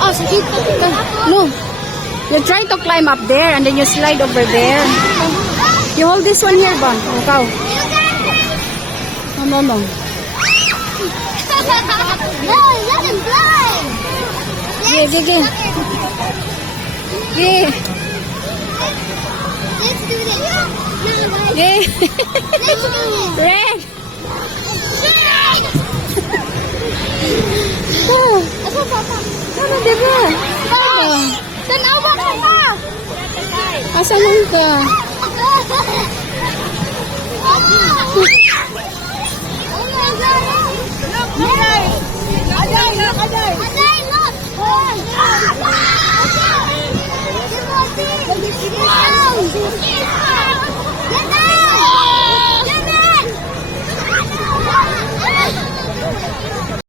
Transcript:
Oh, sakit. No. You try to climb up there and then you slide over there. You hold this one here, ba? Ikaw. No. No, let him fly. Yeah. Let's do this. Yeah. Let's do this. Red. Ako, Papa. Ano, diba? Tanawa ka pa. Asa lang ka? Oh my God. Aday, look. Wow.